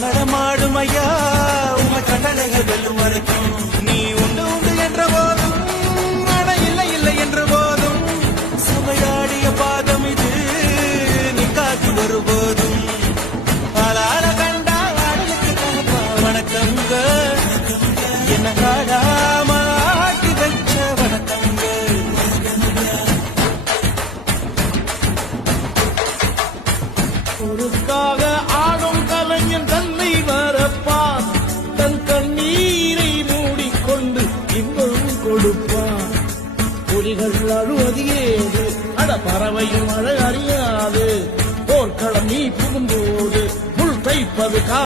நடமாடும் ஐயா உங்க கட்டளைகள் வெல்லும் வரைக்கும் நீ உண்டு உண்டு என்ற போதும் அட இல்லை இல்லை என்ற போதும் சுமையாடிய பாதம் இது நீ காத்து வரும்போதும் ஆளாள கண்டா ஆடலுக்கு கணப்பா வணக்கங்க என்ன காடாம ஆட்டி வச்ச வணக்கங்க பொருட்காக ஆடும் கலைஞன் தன்னை வரப்பான் தன் கண்ணீரை மூடிக்கொண்டு இன்பம் கொடுப்பான் புலிகள் அழுவது ஏது அட பறவையும் அழ அறியாது போர்க்களம் நீ புகும்போது முள் தைப்பது